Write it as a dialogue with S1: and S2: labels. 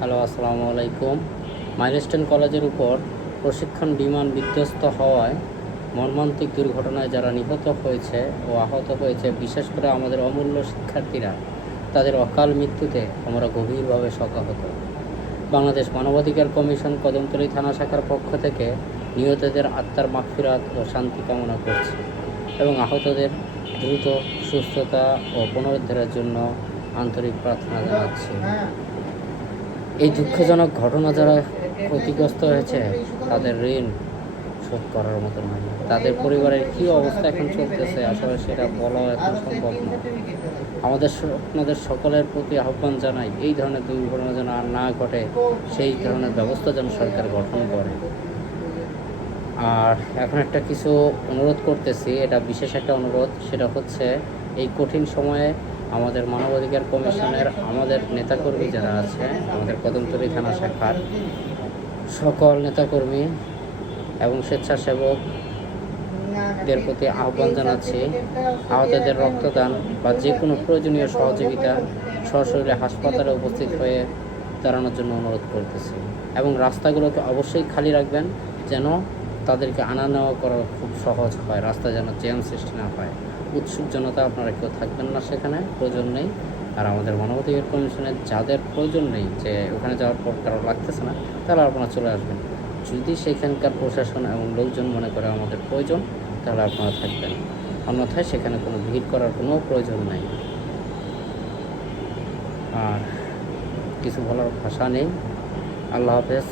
S1: Hello, আসসালামু আলাইকুম। Milestone কলেজের উপর প্রশিক্ষণ বিমান বিধ্বস্ত হওয়ায় মর্মান্তিক দুর্ঘটনায় যারা নিহত হয়েছে ও আহত হয়েছে, বিশেষ করে আমাদের অমূল্য শিক্ষার্থীরা, তাদের অকাল মৃত্যুতে আমরা গভীরভাবে শোকাহত। বাংলাদেশ মানবাধিকার কমিশন কদমতলী থানা শাখার পক্ষ থেকে নিহতদের আত্মার মাগফিরাত ও শান্তি কামনা করছি এবং আহতদের দ্রুত সুস্থতা ও পুনরুদ্ধারের জন্য আন্তরিক প্রার্থনা জানাচ্ছি। এই দুঃখজনক ঘটনা যারা ক্ষতিগ্রস্ত হয়েছে, তাদের ঋণ শোধ করার মতো নয় তাদের পরিবারের কী অবস্থা এখন চলতেছে, আসলে সেটা বলা এখন সম্ভব না। আমাদের আপনাদের সকলের প্রতি আহ্বান জানাই, এই ধরনের দুর্ঘটনা যেন আর না ঘটে, সেই ধরনের ব্যবস্থা যেন সরকার গঠন করে। আর এখন একটা কিছু অনুরোধ করতেছি, এটা বিশেষ একটা অনুরোধ, সেটা হচ্ছে এই কঠিন সময়ে আমাদের মানবাধিকার কমিশনের আমাদের নেতাকর্মী যারা আছে, আমাদের কদমতলী থানা শাখার সকল নেতাকর্মী এবং স্বেচ্ছাসেবকদের প্রতি আহ্বান জানাচ্ছি। আহতদের রক্তদান বা যে কোনো প্রয়োজনীয় সহযোগিতা সরাসরি হাসপাতালে উপস্থিত হয়ে দাঁড়ানোর জন্য অনুরোধ করতেছি। এবং রাস্তাগুলোকে অবশ্যই খালি রাখবেন যেন তাদেরকে আনা নেওয়া করা খুব সহজ হয়, রাস্তা যেন জ্যাম সৃষ্টি না হয়। উৎসুক জনতা আপনারা কেউ থাকবেন না সেখানে, প্রয়োজন নেই। আর আমাদের মানবাধিকার কমিশনের যাদের প্রয়োজন নেই যে ওখানে যাওয়ার পর কারও লাগতেছে না, তাহলে আপনারা চলে আসবেন। যদি সেখানকার প্রশাসন এবং লোকজন মনে করে আমাদের প্রয়োজন, তাহলে আপনারা থাকবেন। অন্যথায় সেখানে কোনো ভিড় করার কোনো প্রয়োজন নাই। আর কিছু বলার ভাষা নেই। আল্লাহ হাফেজ।